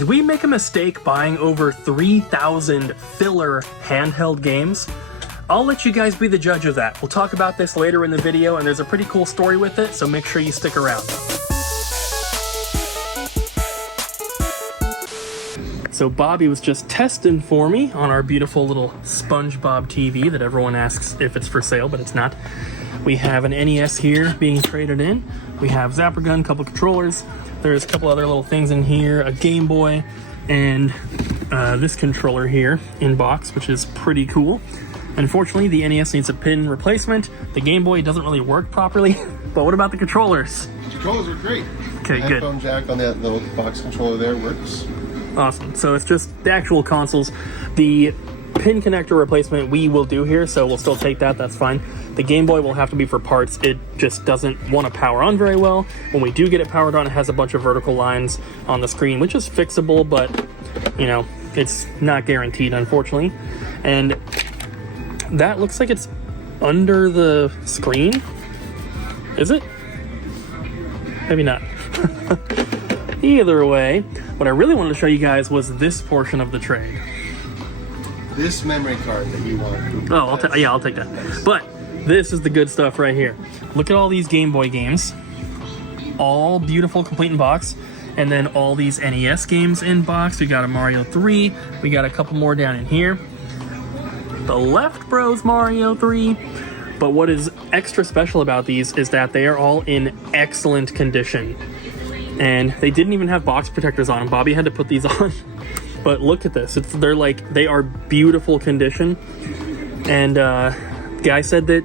Did we make a mistake buying over 3,000 filler handheld games? I'll let you guys be the judge of that. We'll talk about this later in the video, and there's a pretty cool story with it, so make sure you stick around. So Bobby was just testing for me on our beautiful little SpongeBob TV that everyone asks if it's for sale, but it's not. We have an NES here being traded in. We have Zapper Gun, a couple controllers. There's a couple other little things in here, a Game Boy, and this controller here in box, which is pretty cool. Unfortunately, the NES needs a pin replacement. The Game Boy doesn't really work properly, but what about the controllers? The controllers are great. Okay, good. Headphone jack on that little box controller there works. Awesome. So it's just the actual consoles. The pin connector replacement we will do here, so we'll still take that. That's fine. The Game Boy will have to be for parts. It just doesn't want to power on very well. When we do get it powered on, it has a bunch of vertical lines on the screen, which is fixable, but, you know, it's not guaranteed, unfortunately. And that looks like it's under the screen. Is it? Maybe not. Either way, what I really wanted to show you guys was this portion of the trade. This memory card that you want. Oh, I'll take that. But this is the good stuff right here. Look at all these Game Boy games. All beautiful, complete in box. And then all these NES games in box. We got a Mario 3. We got a couple more down in here. The Left Bros Mario 3. But what is extra special about these is that they are all in excellent condition. And they didn't even have box protectors on them. Bobby had to put these on. But look at this. They are beautiful condition. And guy said that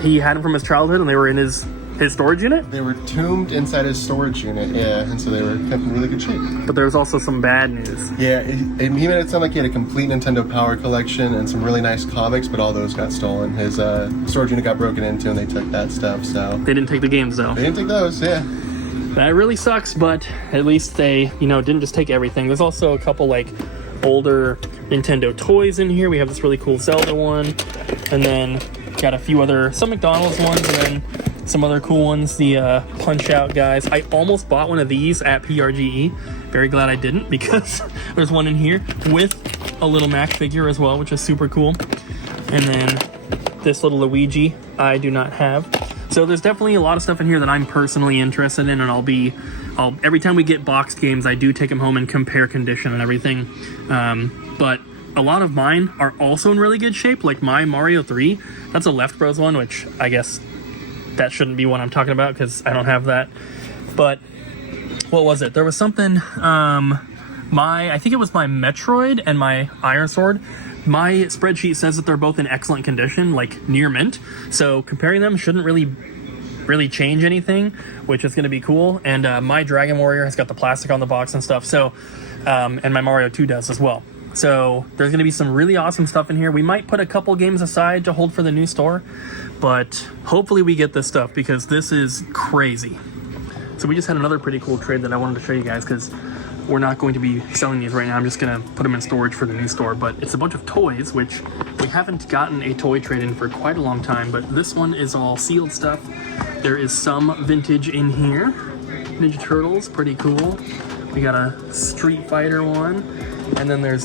he had them from his childhood and they were in his storage unit? They were tombed inside his storage unit, yeah, and so they were kept in really good shape. But there was also some bad news. Yeah, he made it sound like he had a complete Nintendo Power collection and some really nice comics, but all those got stolen. His storage unit got broken into and they took that stuff, so... They didn't take the games, though. They didn't take those, yeah. That really sucks, but at least they, didn't just take everything. There's also a couple, older Nintendo toys in here. We have this really cool Zelda one, and then got a few some McDonald's ones, and then some other cool ones, the Punch-Out guys. I almost bought one of these at PRGE. Very glad I didn't, because there's one in here with a little Mac figure as well, which is super cool. And then this little Luigi I do not have. So there's definitely a lot of stuff in here that I'm personally interested in, and every time we get boxed games, I do take them home and compare condition and everything. But a lot of mine are also in really good shape, like my Mario 3. That's a Left Bros one, which I guess that shouldn't be what I'm talking about because I don't have that. But what was it? There was something, I think it was my Metroid and my Iron Sword. My spreadsheet says that they're both in excellent condition, like near mint. So comparing them shouldn't really change anything, which is going to be cool. And my Dragon Warrior has got the plastic on the box and stuff. So, and my Mario 2 does as well. So there's going to be some really awesome stuff in here. We might put a couple games aside to hold for the new store, but hopefully we get this stuff because this is crazy. So we just had another pretty cool trade that I wanted to show you guys because we're not going to be selling these right now. I'm just going to put them in storage for the new store, but it's a bunch of toys, which we haven't gotten a toy trade in for quite a long time, but this one is all sealed stuff. There is some vintage in here. Ninja Turtles, pretty cool. We got a Street Fighter one, and then there's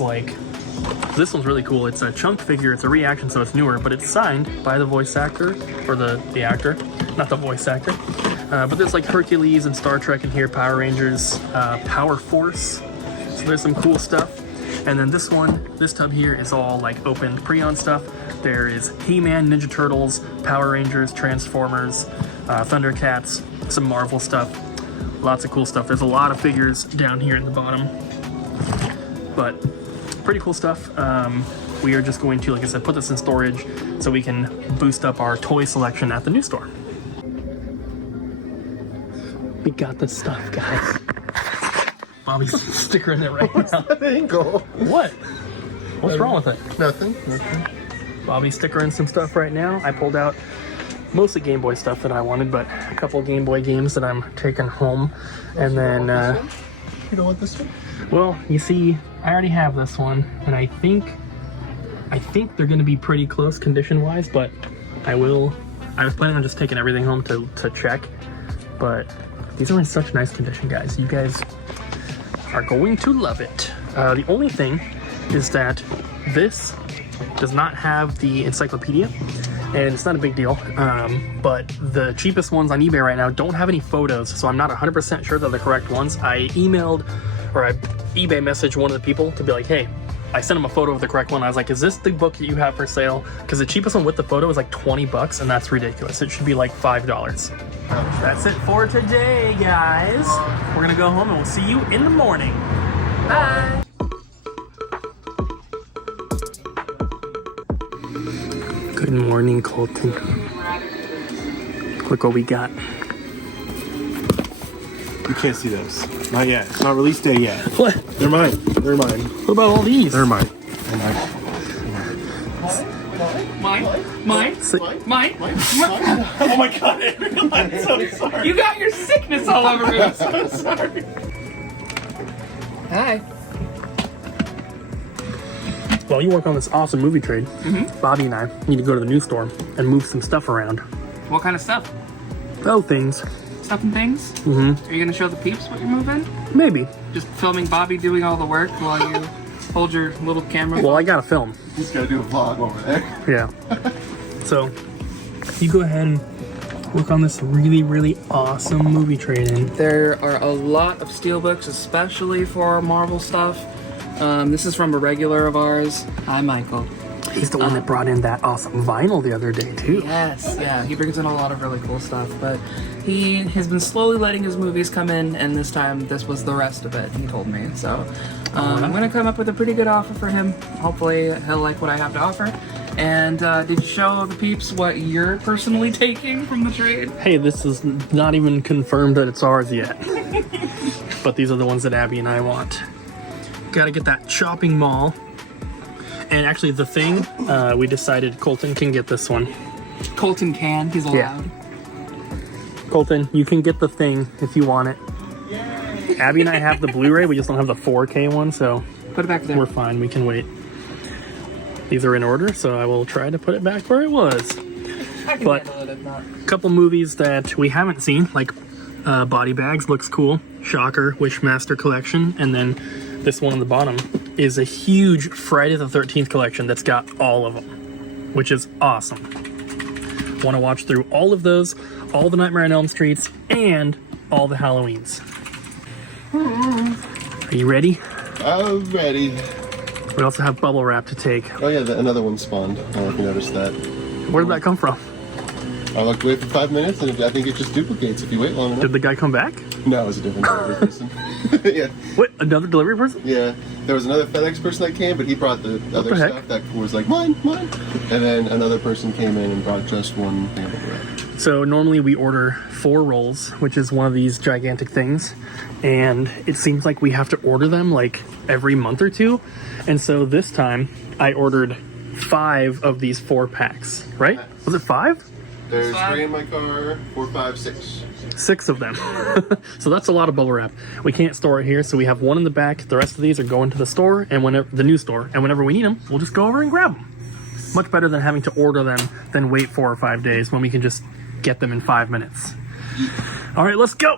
this one's really cool. It's a chunk figure, it's a reaction, so it's newer, but it's signed by the voice actor, or the actor, not the voice actor. But there's Hercules and Star Trek in here, Power Rangers, Power Force. So there's some cool stuff. And then this tub here is all opened pre-owned stuff. There is He-Man, Ninja Turtles, Power Rangers, Transformers, Thundercats, some Marvel stuff. Lots of cool stuff. There's a lot of figures down here in the bottom. But pretty cool stuff. We are just going to, like I said, put this in storage so we can boost up our toy selection at the new store. We got the stuff, guys. Bobby's stickering it right now. That angle? What? What's wrong with it? Nothing. Bobby's stickering some stuff right now. I pulled out mostly Game Boy stuff that I wanted, but a couple Game Boy games that I'm taking home. And then, you don't want this one? Well, you see, I already have this one, and I think they're going to be pretty close condition-wise, but I was planning on just taking everything home to check, but these are in such nice condition, guys. You guys are going to love it. The only thing is that this does not have the encyclopedia, and it's not a big deal, but the cheapest ones on eBay right now don't have any photos, so I'm not 100% sure they're the correct ones. I emailed, or I eBay messaged one of the people to be like, hey, I sent him a photo of the correct one. I was like, is this the book that you have for sale? Because the cheapest one with the photo is like 20 bucks, and that's ridiculous. It should be like $5. That's it for today, guys. We're gonna go home and we'll see you in the morning. Bye. Good morning, Colton. Look what we got. You can't see those. Not yet. It's not release day yet. What? They're mine. They're mine. What about all these? They're mine. They're mine. Mine? Oh my god, I'm so sorry. You got your sickness all over me. I'm so sorry. Hi. While you work on this awesome movie trade, Bobby and I need to go to the news store and move some stuff around. What kind of stuff? Oh, things. Stuff and things? Are you gonna show the peeps what you're moving? Maybe. Just filming Bobby doing all the work while you hold your little camera? Well, I gotta film. He's gotta do a vlog over there. Yeah. So, you go ahead and work on this really, really awesome movie trade-in. There are a lot of steelbooks, especially for Marvel stuff. This is from a regular of ours. Hi, Michael. He's the one that brought in that awesome vinyl the other day, too. Yes, yeah, he brings in a lot of really cool stuff, but he has been slowly letting his movies come in, and this time this was the rest of it, he told me. So I'm gonna come up with a pretty good offer for him. Hopefully he'll like what I have to offer. And did you show the peeps what you're personally taking from the trade? Hey, this is not even confirmed that it's ours yet. But these are the ones that Abby and I want. Gotta get that chopping mall. And actually the thing, we decided Colton can get this one. Colton can, he's allowed. Yeah. Colton, you can get the thing if you want it. Yay. Abby and I have the Blu-ray, we just don't have the 4K one, so put it back there. We're fine, we can wait. These are in order, so I will try to put it back where it was. But a couple movies that we haven't seen, like Body Bags looks cool, Shocker, Wishmaster collection, and then this one on the bottom is a huge Friday the 13th collection that's got all of them, which is awesome. Want to watch through all of those, all the Nightmare on Elm Streets, and all the Halloweens. Are you ready? I'm ready. We also have bubble wrap to take. Oh yeah, another one spawned. I don't know if you noticed that. Where did that come from? I like to wait for 5 minutes, and I think it just duplicates if you wait long enough. Did the guy come back? No, it was a different delivery person. Yeah. What, another delivery person? Yeah. There was another FedEx person that came, but he brought the other stuff that was like, mine. And then another person came in and brought just one thing of wrap. So normally we order 4 rolls, which is one of these gigantic things. And it seems like we have to order them like every month or two. And so this time I ordered 5 of these 4 packs, right? Was it 5? There's 3 in my car, 4, 5, 6. 6 of them. So that's a lot of bubble wrap. We can't store it here, so we have 1 in the back. The rest of these are going to the store and the new store, and whenever we need them, we'll just go over and grab them. Much better than having to order them than wait 4 or 5 days when we can just get them in 5 minutes. All right, let's go.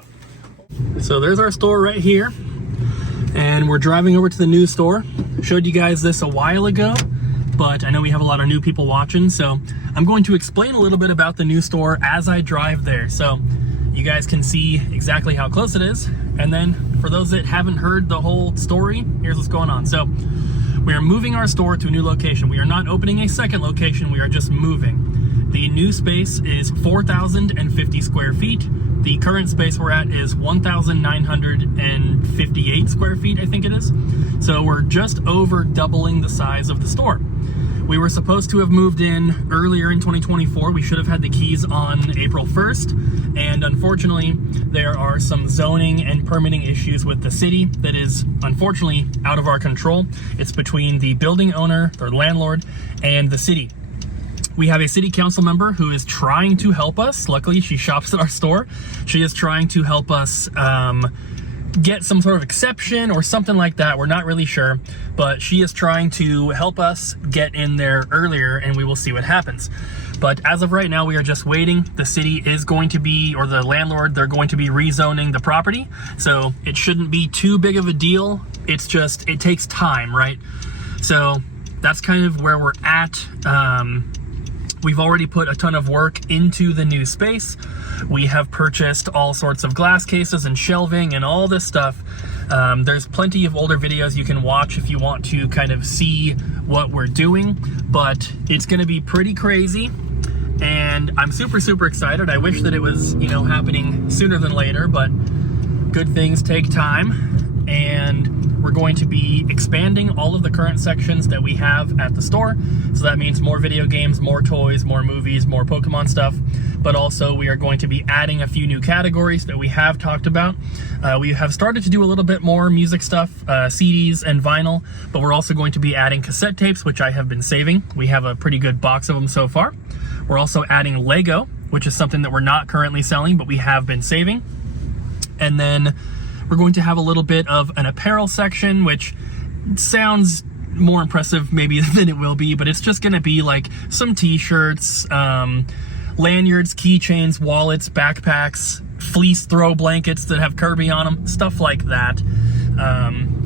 So there's our store right here, and we're driving over to the new store. Showed you guys this a while ago, but I know we have a lot of new people watching, so I'm going to explain a little bit about the new store as I drive there, so you guys can see exactly how close it is. And then for those that haven't heard the whole story, here's what's going on. So we are moving our store to a new location. We are not opening a second location, we are just moving. The new space is 4,050 square feet. The current space we're at is 1,958 square feet, I think it is. So we're just over doubling the size of the store. We were supposed to have moved in earlier in 2024. We should have had the keys on April 1st. And unfortunately, there are some zoning and permitting issues with the city that is unfortunately out of our control. It's between the building owner, or landlord, and the city. We have a city council member who is trying to help us. Luckily, she shops at our store. She is trying to help us get some sort of exception or something like that. We're not really sure, but she is trying to help us get in there earlier, and we will see what happens. But as of right now, we are just waiting. The city is going to be, or the landlord, they're going to be rezoning the property, so it shouldn't be too big of a deal. It's just, it takes time, right? So that's kind of where we're at. We've already put a ton of work into the new space. We have purchased all sorts of glass cases and shelving and all this stuff. There's plenty of older videos you can watch if you want to kind of see what we're doing, but it's gonna be pretty crazy. And I'm super, super excited. I wish that it was, you know, happening sooner than later, but good things take time. And we're going to be expanding all of the current sections that we have at the store. So that means more video games, more toys, more movies, more Pokemon stuff. But also we are going to be adding a few new categories that we have talked about. We have started to do a little bit more music stuff, CDs and vinyl, but we're also going to be adding cassette tapes, which I have been saving. We have a pretty good box of them so far. We're also adding Lego, which is something that we're not currently selling, but we have been saving. And then we're going to have a little bit of an apparel section, which sounds more impressive maybe than it will be, but it's just going to be like some t-shirts, lanyards, keychains, wallets, backpacks, fleece throw blankets that have Kirby on them, stuff like that.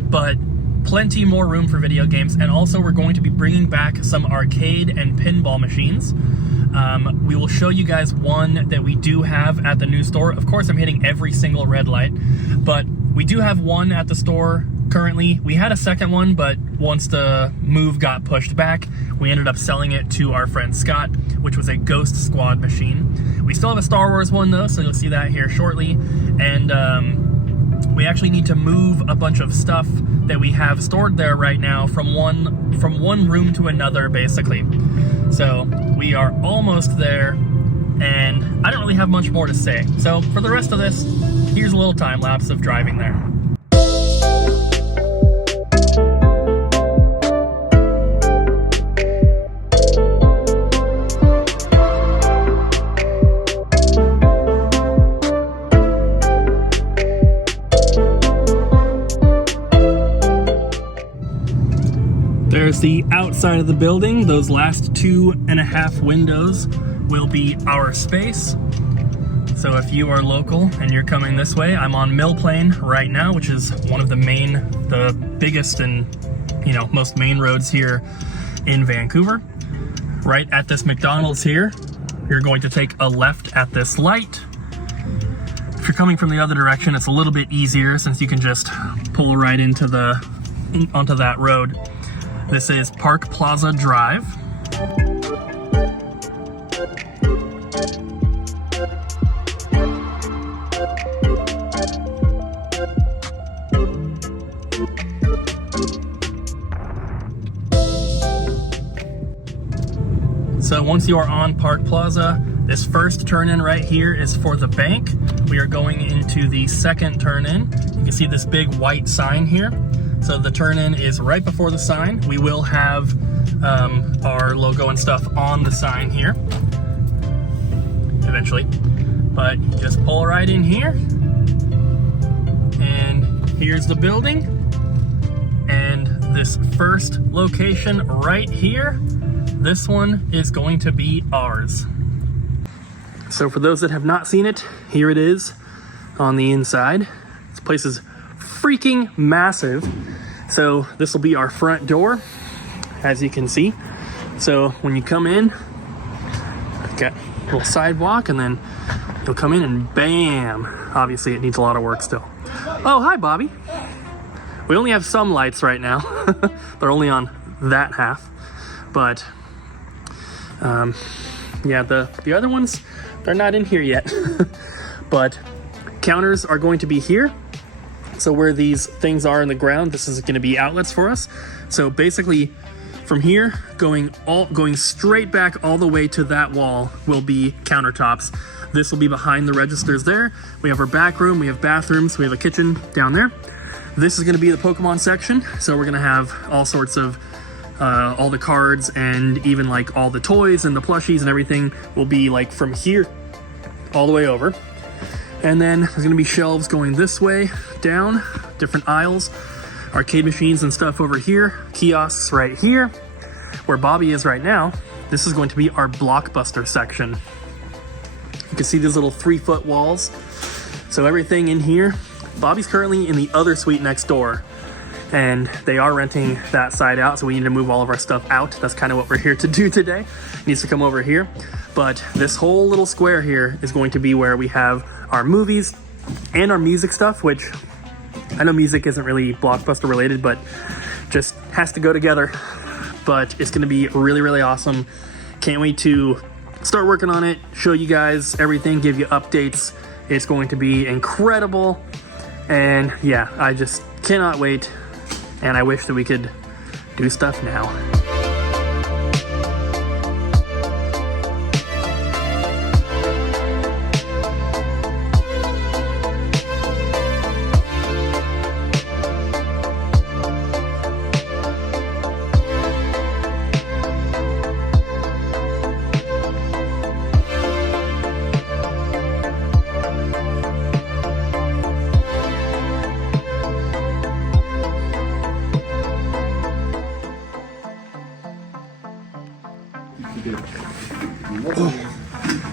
But plenty more room for video games. And also we're going to be bringing back some arcade and pinball machines. We will show you guys one that we do have at the new store. Of course, I'm hitting every single red light, but we do have one at the store currently. We had a second one, but once the move got pushed back, we ended up selling it to our friend Scott, which was a Ghost Squad machine. We still have a Star Wars one though, so you'll see that here shortly. And we actually need to move a bunch of stuff that we have stored there right now from one room to another, basically. So we are almost there, and I don't really have much more to say. So for the rest of this, here's a little time lapse of driving there. There's the outside of the building. Those last 2.5 windows will be our space. So if you are local and you're coming this way, I'm on Mill Plain right now, which is one of the biggest and, you know, most main roads here in Vancouver. Right at this McDonald's here, you're going to take a left at this light. If you're coming from the other direction, it's a little bit easier since you can just pull right into onto that road. This is Park Plaza Drive. So once you are on Park Plaza, this first turn in right here is for the bank. We are going into the second turn in. You can see this big white sign here. So the turn-in is right before the sign. We will have our logo and stuff on the sign here eventually. But you just pull right in here, and here's the building. And this first location right here, this one is going to be ours. So for those that have not seen it, here it is on the inside. This place is freaking massive. So this will be our front door, as you can see. So when you come in, I've got a little sidewalk, and then you'll come in and bam. Obviously it needs a lot of work still. Oh, hi Bobby. We only have some lights right now. They're only on that half. But yeah, the other ones, they're not in here yet. But counters are going to be here. So where these things are in the ground, this is going to be outlets for us. So basically from here, going straight back all the way to that wall will be countertops. This will be behind the registers there. We have our back room, we have bathrooms, we have a kitchen down there. This is going to be the Pokemon section. So we're going to have all sorts of all the cards, and even like all the toys and the plushies and everything will be like from here all the way over. And then there's gonna be shelves going this way, down, different aisles, arcade machines and stuff over here, kiosks right here. Where Bobby is right now, this is going to be our Blockbuster section. You can see these little 3-foot walls. So everything in here, Bobby's currently in the other suite next door, and they are renting that side out, so we need to move all of our stuff out. That's kind of what we're here to do today. It needs to come over here. But this whole little square here is going to be where we have our movies and our music stuff, which I know music isn't really Blockbuster related, but just has to go together. But it's gonna be really, really awesome. Can't wait to start working on it, show you guys everything, give you updates. It's going to be incredible. And yeah, I just cannot wait. And I wish that we could do stuff now.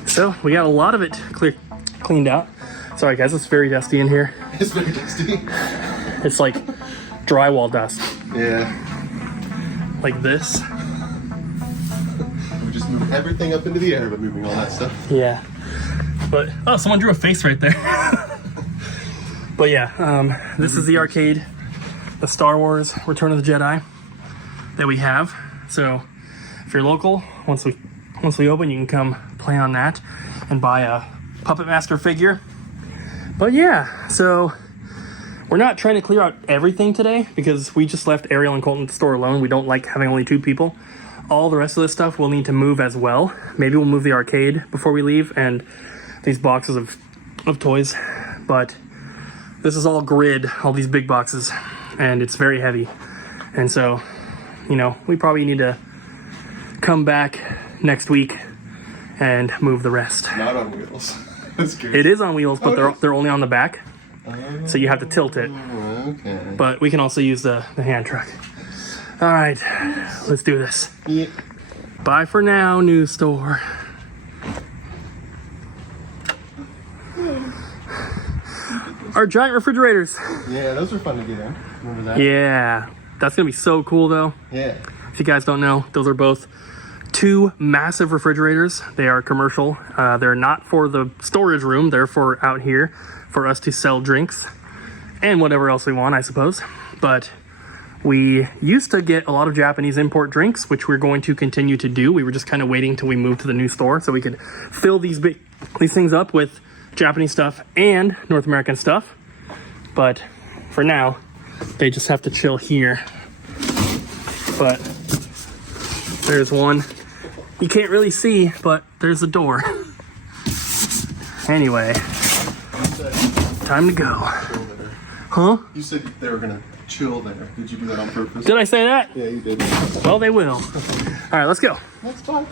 So we got a lot of it cleaned out. Sorry guys, it's very dusty in here. It's very dusty. It's like drywall dust. Yeah. Like this. We just moved everything up into the air, but moving all that stuff. Yeah. But, oh, someone drew a face right there. But yeah, this is the arcade, the Star Wars Return of the Jedi that we have. So if you're local, once we open, you can come play on that and buy a Puppet Master figure. But yeah, so we're not trying to clear out everything today because we just left Ariel and Colton at the store alone. We don't like having only 2 people. All the rest of this stuff we'll need to move as well. Maybe we'll move the arcade before we leave and these boxes of toys. But this is all grid, all these big boxes, and it's very heavy. And so, you know, we probably need to come back next week and move the rest. Not on wheels. That's good. It is on wheels, but they're only on the back, so you have to tilt it. Okay. But we can also use the hand truck. All right, let's do this. Yeah. Bye for now, new store. Our giant refrigerators. Yeah, those are fun to get in. Remember that? Yeah, that's gonna be so cool though. Yeah. If you guys don't know, those are both 2 massive refrigerators. They are commercial. They're not for the storage room. They're for out here for us to sell drinks and whatever else we want, I suppose. But we used to get a lot of Japanese import drinks, which we're going to continue to do. We were just kind of waiting till we moved to the new store so we could fill these things up with Japanese stuff and North American stuff. But for now, they just have to chill here. But there's one. You can't really see, but there's a door. Anyway, time to go. Huh? You said they were gonna chill there. Did you do that on purpose? Did I say that? Yeah, you did. Well, they will. All right, let's go. That's fine.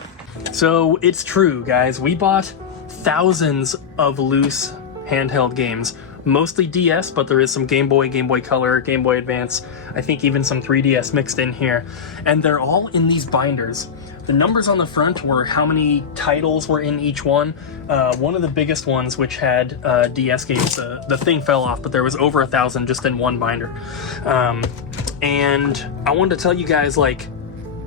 So it's true, guys. We bought thousands of loose handheld games. Mostly DS, but there is some Game Boy, Game Boy Color, Game Boy Advance, I think even some 3DS mixed in here. And they're all in these binders. The numbers on the front were how many titles were in each one. One of the biggest ones, which had DS games, the thing fell off, but there was over 1,000 just in one binder. And I wanted to tell you guys like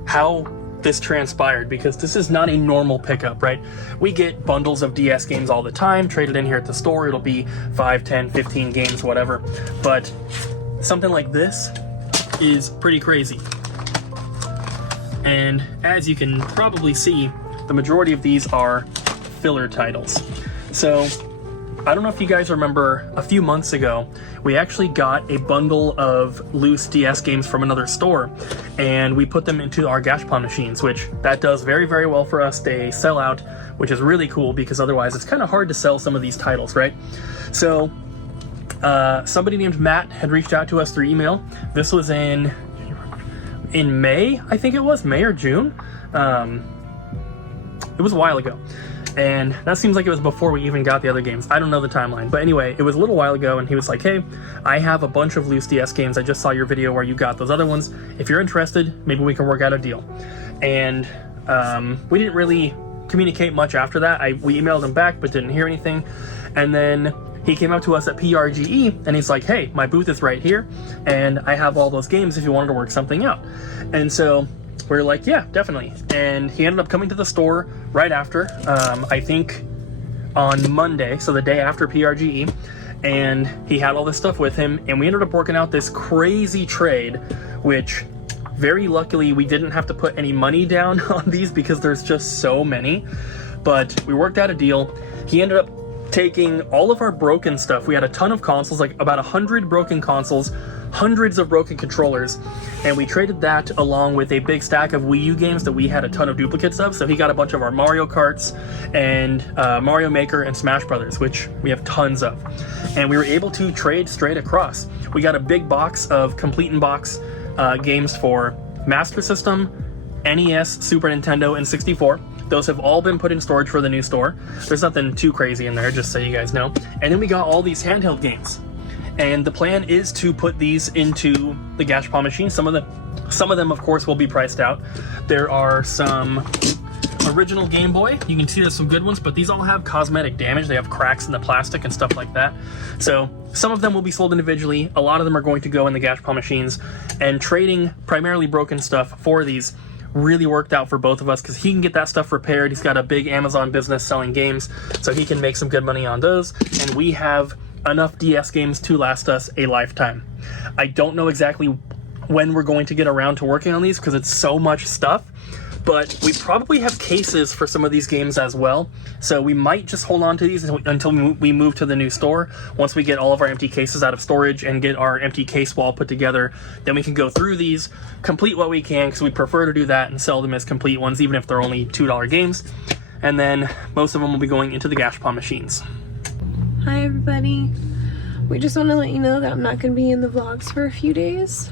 how this transpired, because this is not a normal pickup, right? We get bundles of DS games all the time, traded in here at the store. It'll be 5, 10, 15 games, whatever. But something like this is pretty crazy. And as you can probably see, the majority of these are filler titles. So I don't know if you guys remember, a few months ago, we actually got a bundle of loose DS games from another store, and we put them into our Gashpon machines, which that does very, very well for us. They sell out, which is really cool, because otherwise it's kind of hard to sell some of these titles, right? So somebody named Matt had reached out to us through email. This was in May, I think it was, May or June. It was a while ago. And that seems like it was before we even got the other games. I don't know the timeline. But anyway, it was a little while ago, and he was like, hey, I have a bunch of loose DS games. I just saw your video where you got those other ones. If you're interested, maybe we can work out a deal. And we didn't really communicate much after that. We emailed him back, but didn't hear anything. And then he came up to us at PRGE, and he's like, hey, my booth is right here, and I have all those games if you wanted to work something out. And so we were like, yeah, definitely. And he ended up coming to the store right after, I think on Monday, so the day after PRGE, and he had all this stuff with him, and we ended up working out this crazy trade, which very luckily we didn't have to put any money down on these because there's just so many, but we worked out a deal. He ended up taking all of our broken stuff. We had a ton of consoles, like about 100 broken consoles, hundreds of broken controllers, and we traded that along with a big stack of Wii U games that we had a ton of duplicates of. So he got a bunch of our Mario Karts and Mario Maker and Smash Brothers, which we have tons of. And we were able to trade straight across. We got a big box of complete in box games for Master System, NES, Super Nintendo, and 64. Those have all been put in storage for the new store. There's nothing too crazy in there, just so you guys know. And then we got all these handheld games. And the plan is to put these into the Gashapon machine. Some of them, of course, will be priced out. There are some original Game Boy. You can see there's some good ones, but these all have cosmetic damage. They have cracks in the plastic and stuff like that. So some of them will be sold individually. A lot of them are going to go in the Gashapon machines. And trading primarily broken stuff for these really worked out for both of us because he can get that stuff repaired. He's got a big Amazon business selling games, so he can make some good money on those. And we have enough DS games to last us a lifetime. I don't know exactly when we're going to get around to working on these because it's so much stuff, but we probably have cases for some of these games as well. So we might just hold on to these until we move to the new store. Once we get all of our empty cases out of storage and get our empty case wall put together, then we can go through these, complete what we can, because we prefer to do that and sell them as complete ones, even if they're only $2 games. And then most of them will be going into the Gashapon machines. Hi everybody. We just want to let you know that I'm not going to be in the vlogs for a few days.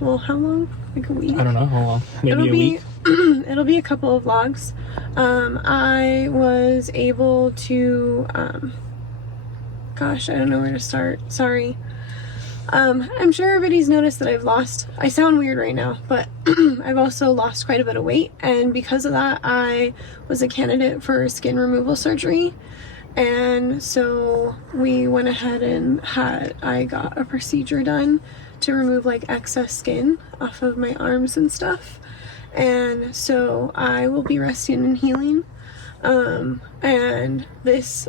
Well, how long? Like a week? I don't know how long. Maybe a week? It'll be a couple of vlogs. I was able to, gosh, I don't know where to start. Sorry. I'm sure everybody's noticed that I sound weird right now, but I've also lost quite a bit of weight, and because of that, I was a candidate for skin removal surgery. And so we went ahead and I got a procedure done to remove like excess skin off of my arms and stuff. And so I will be resting and healing. And this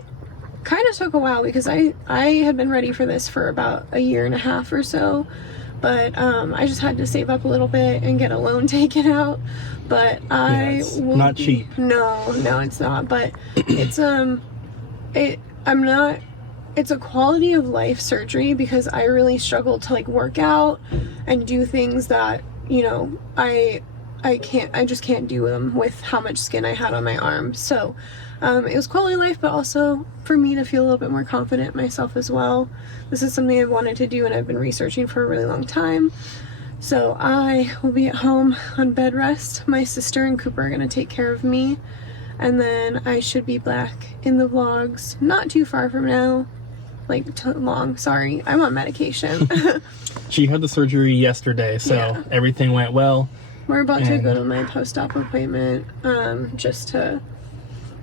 kind of took a while because I had been ready for this for about a year and a half or so. But I just had to save up a little bit and get a loan taken out. But it's not cheap. No, it's not. But it's it's a quality of life surgery because I really struggled to like work out and do things that, you know, I just can't do them with how much skin I had on my arm. So it was quality of life, but also for me to feel a little bit more confident myself as well. This is something I've wanted to do and I've been researching for a really long time. So I will be at home on bed rest. My sister and Cooper are going to take care of me. And then I should be back in the vlogs not too far from now. Like, too long. Sorry, I'm on medication. She had the surgery yesterday, so yeah. Everything went well. We're about to go to my post-op appointment just to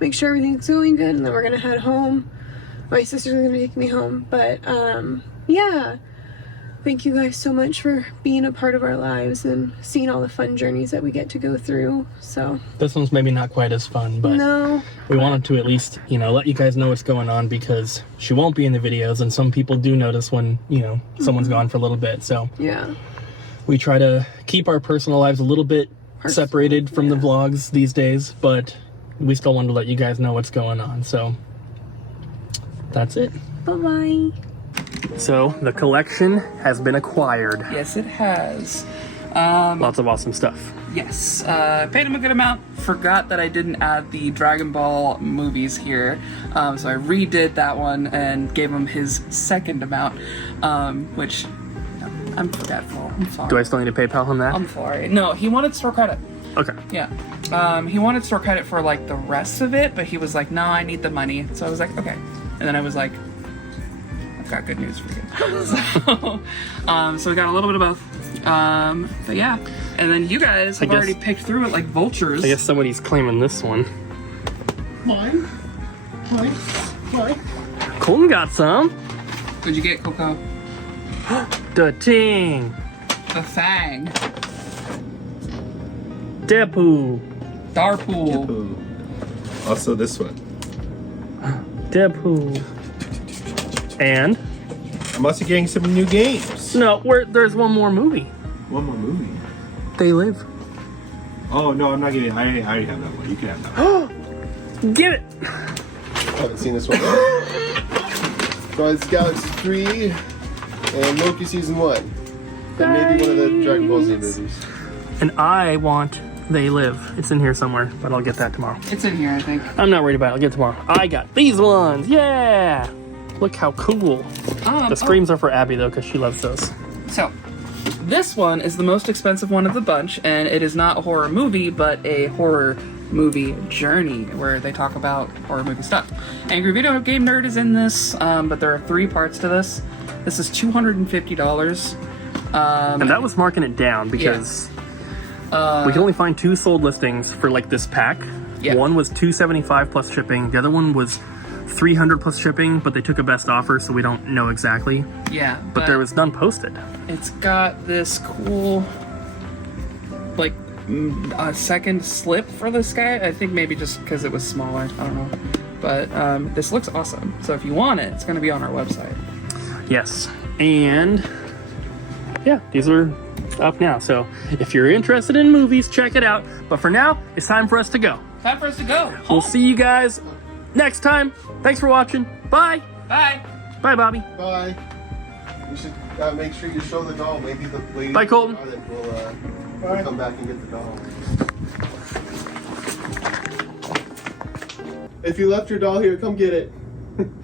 make sure everything's going good, and then we're going to head home. My sister's going to take me home. But, yeah. Thank you guys so much for being a part of our lives and seeing all the fun journeys that we get to go through. So this one's maybe not quite as fun, but we wanted to at least, you know, let you guys know what's going on because she won't be in the videos, and some people do notice when, you know, someone's gone for a little bit. So yeah, we try to keep our personal lives a little bit separated from the vlogs these days, but we still wanted to let you guys know what's going on. So that's it. Bye-bye. So the collection has been acquired. Yes, it has. Lots of awesome stuff. Yes. Paid him a good amount. Forgot that I didn't add the Dragon Ball movies here. So I redid that one and gave him his second amount, which I'm forgetful. I'm sorry. Do I still need to PayPal him that? I'm sorry. No, he wanted store credit. Okay. Yeah. He wanted store credit for like the rest of it, but he was like, "No, I need the money." So I was like, "Okay." And then I was like, "I've got good news for you." So we got a little bit of both. But yeah. And then you guys have already picked through it like vultures. I guess somebody's claiming this one. Mine. Colton got some. What'd you get, Coco? The ting. The Fang. Depu. Darpool. Ooh. Also this one. Depu. And I'm also getting some new games. no, there's one more movie. One more movie. They Live. Oh no, I'm not getting. I already have that one. You can have that one. Get it. Haven't seen this one. Guardians of the Galaxy 3 and Loki Season 1. And maybe one of the Dragon Ball Z movies. And I want They Live. It's in here somewhere, but I'll get that tomorrow. It's in here, I think. I'm not worried about it. I'll get it tomorrow. I got these ones. Yeah. Look how cool. The screams are for Abby though, because she loves those. So, this one is the most expensive one of the bunch, and it is not a horror movie, but a horror movie journey where they talk about horror movie stuff. Angry Video Game Nerd is in this, but there are 3 parts to this. This is $250. And that was marking it down because we can only find 2 sold listings for like this pack. Yeah. One was $275 plus shipping. The other one was $300 plus shipping, but they took a best offer, so we don't know exactly. Yeah, But there was none posted. It's got this cool, like, a second slip for this guy. I think maybe just because it was smaller. I don't know. But this looks awesome. So if you want it, it's going to be on our website. Yes. And yeah, these are up now. So if you're interested in movies, check it out. But for now, it's time for us to go. Time for us to go. We'll see you guys next time. Thanks for watching. Bye. Bye. Bye, Bobby. Bye. You should make sure you show the doll. Maybe the lady Bye, Colton. will come back and get the doll. If you left your doll here, come get it.